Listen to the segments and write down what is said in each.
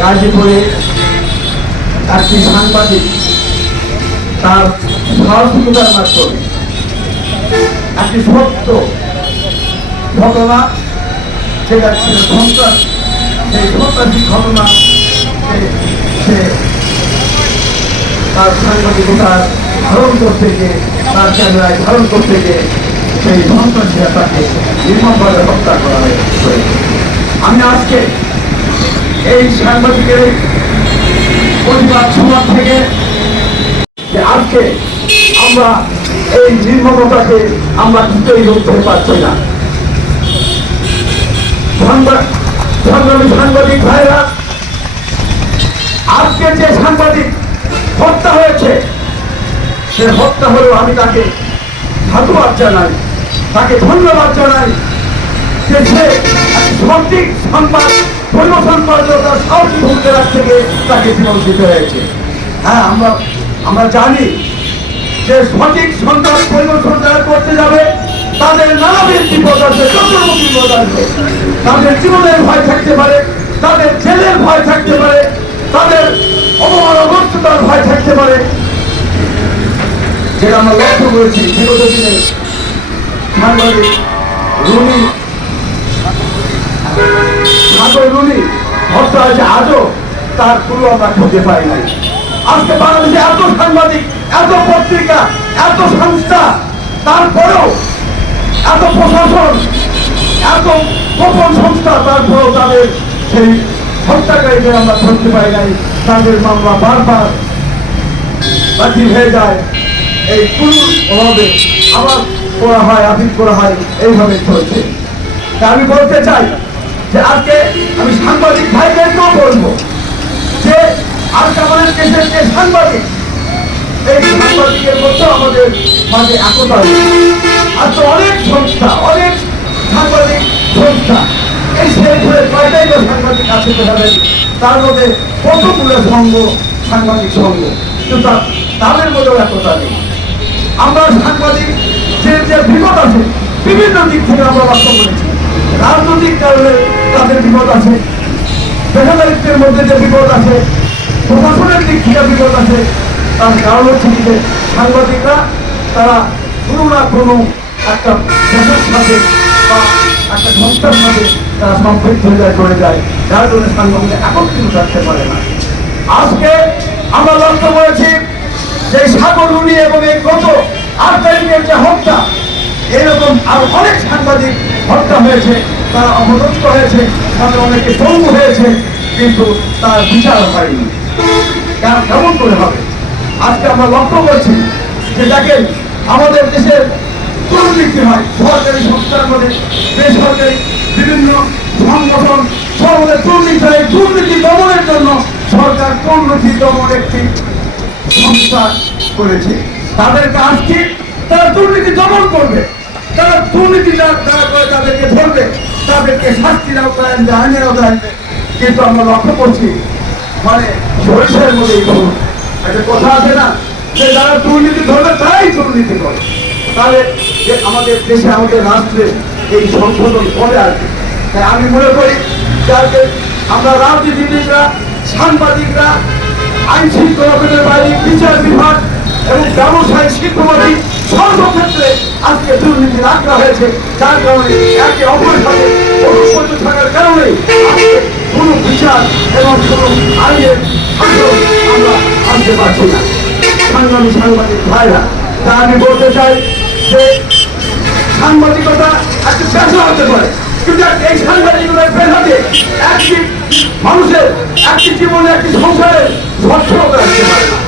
গাজীপুরে একটি সাংবাদিক তার সাহসিকতার মাধ্যমে একটি সত্য ঘটনা যেটা ছিল সন্ত্রাস, সেই সন্ত্রাসী ঘটনা সে তার সাংবাদিকতা ধারণ করতে গিয়ে, তার ক্যামেরায় ধারণ করতে গিয়ে সেই সন্ত্রাসীরা তাকে নির্মমভাবে হত্যা করা হয়েছে। আমি আজকে এই সাংবাদিকের পরিবার সমাজ থেকে আজকে আমরা এই নির্মমতাকে আমরা কিছুতেই রুখতে পারছি না। সাংবাদিক ভাইরা আজকে যে সাংবাদিক হত্যা হয়েছে, সে হত্যা হলেও আমি তাকে সাধুবাদ জানাই। তাকে ধন্যবাদ জানাই যে সে সঠিক সংবাদ পরিবেশন করলেও তার সাহসী ভূমিকা থেকে তাকে জীবন দিতে হয়েছে। হ্যাঁ আমরা আমরা জানি যে সঠিক সংবাদ পরিবেশন যারা করতে যাবে, তাদের নানাবিধ বিপদ আসবে চতুর্মুখী বিপদ আসবে। তাদের জীবনের ভয় থাকতে পারে, তাদের জেলের ভয় থাকতে পারে, তাদের অবমান ভয় থাকতে পারে। যেটা আমরা লক্ষ্য করেছি বিগত দিনে সাংবাদিক রুনি সাগর রুনি হত্যা হয়েছে আজও, তার কোনো আমরা পাই নাই। আজকে বাংলাদেশে এত সাংবাদিক, এত পত্রিকা, এত সংস্থা, তারপরেও এত প্রশাসন, এত গোপন সংস্থা, তারপরেও তাদের সেই হত্যাকারীদের আমরা ধরতে পাই নাই। তাদের মামলা বারবার বাতিল হয়ে যায়। এই পুরুষ অভাবে আবার করা হয়, আপিল করা হয়, এইভাবে চলছে। তা আমি বলতে চাই যে আজকে আমি সাংবাদিক ভাইদেরকেও বলব যে যে সাংবাদিক, এই সাংবাদিকের মধ্যে আমাদের মাঝে একতা অনেক সংস্থা, অনেক সাংবাদিক সংস্থা। এই কয়টাই বা সাংবাদিক আছে তার মধ্যে কতগুলো সংঘ, সাংবাদিক সংঘ? কিন্তু তা- তাদের মধ্যেও একতা নেই। আমরা সাংবাদিক যে যে বিপদ আছে, বিভিন্ন দিক থেকে আমরা লক্ষ্য করেছি। রাজনৈতিক কারণে তাদের বিপদ আছে পেশাদারিত্বের মধ্যে যে বিপদ আছে, প্রশাসনের দিক থেকে বিপদ আছে, তার কারণ হচ্ছে যে সাংবাদিকরা, তারা কোনো না কোনো একটা দেশের সাথে বা একটা সংস্থার সাথে তারা সম্পৃক্ত হয়ে যায় করে যায়। যার জন্য সাংবাদিক একত্রিত থাকতে পারে না। আজকে আমরা লক্ষ্য করেছি যে সাগরুনি এবং এই গত আট তারিখের যে হত্যা, এরকম আর অনেক সাংবাদিক হত্যা হয়েছে, তারা অপদস্থ হয়েছে তাদের অনেকে পঙ্গু হয়েছে, কিন্তু তার বিচার হয়নি কেন- কেমন করে হবে? আজকে আমরা লক্ষ্য করছি যে দেখেন, আমাদের দেশের দুর্নীতি হয়, সরকারি সংস্থার মধ্যে বেসরকারি বিভিন্ন সংগঠন সর্বদা দুর্নীতি হয়, দুর্নীতি দমনের জন্য সরকার দুর্নীতি দমন একটি সংস্থা করেছে। তাদের কাজ কি তারা দুর্নীতি দমন করবে। তারা দুর্নীতি করে তাদেরকে ধরবে। তাদেরকে শাস্তির আওতায় আইনের আওতায় কিন্তু আমরা লক্ষ্য করছি মানে সরিষার একটা কথা আছে না, যে যারা দুর্নীতি ধরবে, তারাই দুর্নীতি করে। তাহলে যে আমাদের দেশে, আমাদের রাষ্ট্রে এই সংশোধন করে আসবে? তাই আমি মনে করি যে আজকে আমরা রাজনীতিবিদরা, সাংবাদিকরা আইন শৃঙ্খলা বাইরে বিচার বিভাগ শিল্পবাদী সর্বক্ষেত্রে আজকে দুর্নীতি রাখা হয়েছে। যার কারণে একে অপরের সাথে অনুপস্থিত থাকার কারণে কোনো বিচার এবং কোনো আইনের আমরা আনতে পারছি না। সংগ্রামী সাংবাদিক ভাইরা, তা আমি বলতে চাই যে সাংবাদিকতা একটি পেশা হতে পারে। কিন্তু এই সাংবাদিকতার পেশাতে একটি মানুষের একটি জীবনে একটি সংসারের সচ্ছলতা রাখতে পারে না।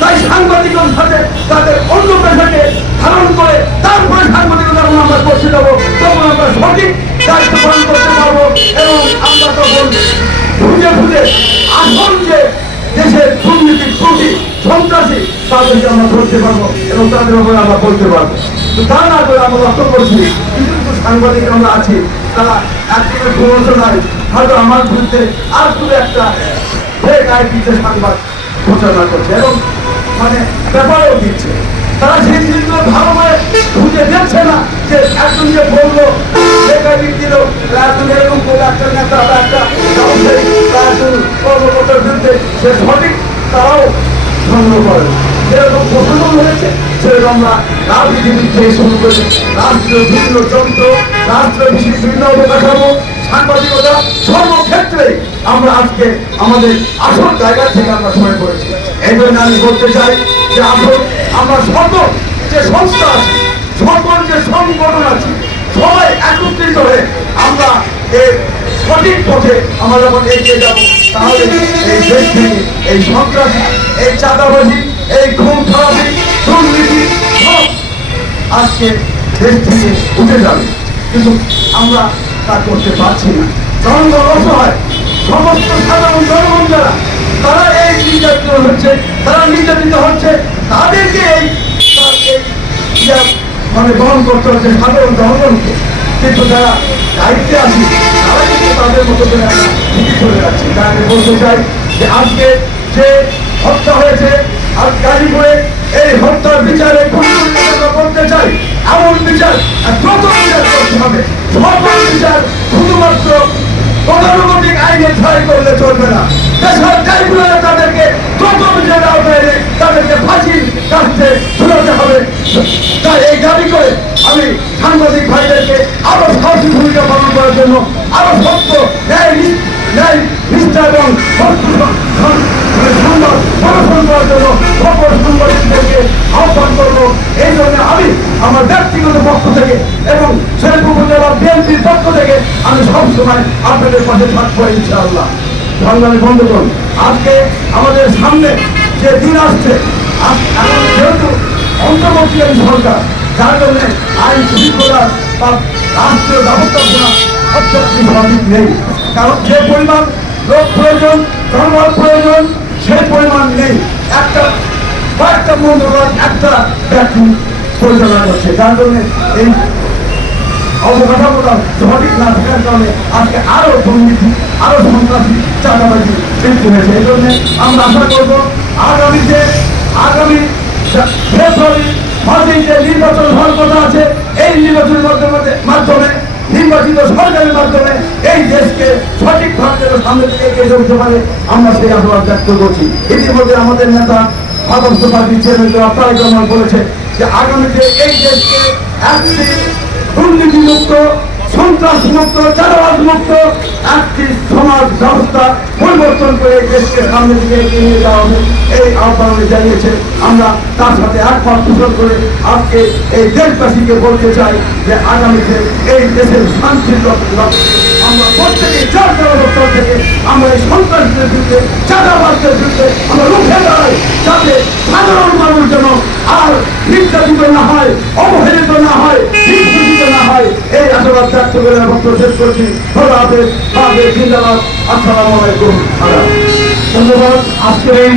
তাই সাংবাদিকতার সাথে তাদের অন্য পেশাকে ধারণ করে তারপরে সাংবাদিকতা যখন আমরা করতে যাব, তখন আমরা সঠিক দায়িত্ব পালন করতে পারব এবং আমরা তখন খুঁজে খুঁজে আসল যে দেশের দুর্নীতি ত্রুটি সন্ত্রাসী, তাদেরকে আমরা ধরতে পারব এবং তাদের উপরে আমরা বলতে পারব। তো না করে আমরা লক্ষ্য করছি, কিছু সাংবাদিক আমরা আছি, তারা একদিকে প্ররোচনায় হয়তো আমার বিরুদ্ধে আর শুধু একটা ফেক আইডিতে সংবাদ ঘোষণা করছে এবং মানে ব্যাপারেও দিচ্ছে। তারা সেই জিনিসগুলো ভালোভাবে খুঁজে দেখছে না যে একজন যে বলল, লেখা দিল একজন এরকম বলে একটা নেতা বা একটা একজন কর্মকর্তার বিরুদ্ধে সে সঠিক তারাও সংগ্রহ করে যেরকম প্রশাসন হয়েছে, সেরকম আমরা রাজনীতি থেকে শুরু করে রাষ্ট্রীয় বিভিন্ন যন্ত্র রাষ্ট্রীয় বিভিন্ন অবকাঠামো সাংবাদিকতা সর্বক্ষেত্রে আমরা আজকে আমাদের আসল জায়গা থেকে আমরা সরে পড়েছি। এই জন্য আমি বলতে চাই যে আসল আমরা সকল যে সংস্থা আছে সকল যে সংগঠন আছে, সবাই একত্রিত হয়ে আমরা এর সঠিক পথে আমরা যখন এগিয়ে যাব, তাহলে এই দেশ থেকে এই সন্ত্রাসী, এই চাঁদাবাজি, এই খুন খারাপি দুর্নীতি সব আজকে দেশ থেকে উঠে যাবে। কিন্তু আমরা তা করতে পারছি না জনগণ অসহায়। সমস্ত সাধারণ জনগণ যারা তারা এই নির্যাতিত হচ্ছে, তারা নির্যাতিত হচ্ছে। তাদেরকে এই মানে বহন করতে হচ্ছে সাধারণ জনগণকে কিন্তু যারা দায়িত্বে আছে, তারা কিন্তু তাদের মতো করে নীতি চলে যাচ্ছে। তাই আমি বলতে চাই যে আজকে যে হত্যা হয়েছে আর আজ গাজীপুরে এই হত্যার বিচারে চাই এমন বিচার আর দ্রুত বিচার করতে হবে। সকল বিচার শুধুমাত্র গতানুগতিক আইনে ছয় করলে চলবে না। দেশের ট্রাইব্যুনালে তাদেরকে দ্রুত বিচার আওতায় এনে তাদেরকে ফাঁসির কাছে ঝুলাতে হবে। তাই এই দাবি করে আমি সাংবাদিক ভাইদেরকে আরও সাহসী ভূমিকা পালন করার জন্য আরও সত্য ন্যায় ন্যায় নিষ্ঠা এবং এই জন্য আমি আমার ব্যক্তিগত পক্ষ থেকে এবং পক্ষ থেকে আমি সবসময় আপনাদের পাশে থাকব ইনশাআল্লাহ। আজকে আমাদের সামনে যে দিন আসছে যেহেতু অন্তর্বর্তীকালীন সরকার, যার জন্য আইন শৃঙ্খলা বা রাষ্ট্রীয় ব্যবস্থাপনা অত্যন্ত নেই। কারণ যে পরিমাণ প্রয়োজন জনবল প্রয়োজন, সেই পরিমাণ নেই। একটা, কয়েকটা মন্ত্রণালয় একটা ব্যক্তি পরিচালনা করছে। যার জন্য এই অবকাঠামোটা সঠিক না থাকার কারণে আজকে দুর্নীতি সন্ত্রাসী, চাঁদাবাজি বৃদ্ধি হয়েছে। এই জন্য আমরা আশা করব আগামীতে আগামী ফেব্রুয়ারি মাসে যে নির্বাচন হওয়ার কথা আছে, এই নির্বাচনের মাধ্যমে মাধ্যমে নির্বাচিত সরকারের মাধ্যমে এই দেশকে সঠিকভাবে যেন সামনে থেকে এগিয়ে চলতে পারে, আমরা সেই আশাবাদ ব্যক্ত করছি। ইতিমধ্যে আমাদের নেতা আদর্শ পার্টি চেয়ারম্যান আপনারা যেমন বলেছে যে আগামীতে এই দেশকে দুর্নীতিমুক্ত সন্ত্রাস মুক্ত চারাবাদ মুক্ত একটি সমাজ ব্যবস্থা পরিবর্তন করে দেশকে সামনে দিকে নিয়ে যাওয়া হবে এই আহ্বান জানিয়েছে আমরা। তার সাথে একমত পোষণ করে আজকে এই দেশবাসীকে বলতে চাই যে আগামীতে এই দেশের শান্তির আমরা প্রত্যেকে চার জনগণ থেকে আমরা এই সন্ত্রাসীদের বিরুদ্ধে চাঁদাবাদদের বিরুদ্ধে আমরা রুখে দাঁড়াই যাতে সাধারণ মানুষ যেন আর নির্যাতিত না হয়, অবহেলিত না হয় নিষ্পেষিত না হয়। আশাবাদ ব্যক্ত করে বক্তব্য শেষ করছি। ভালো আসসালামু আলাইকুম। ধন্যবাদ। আজকের এই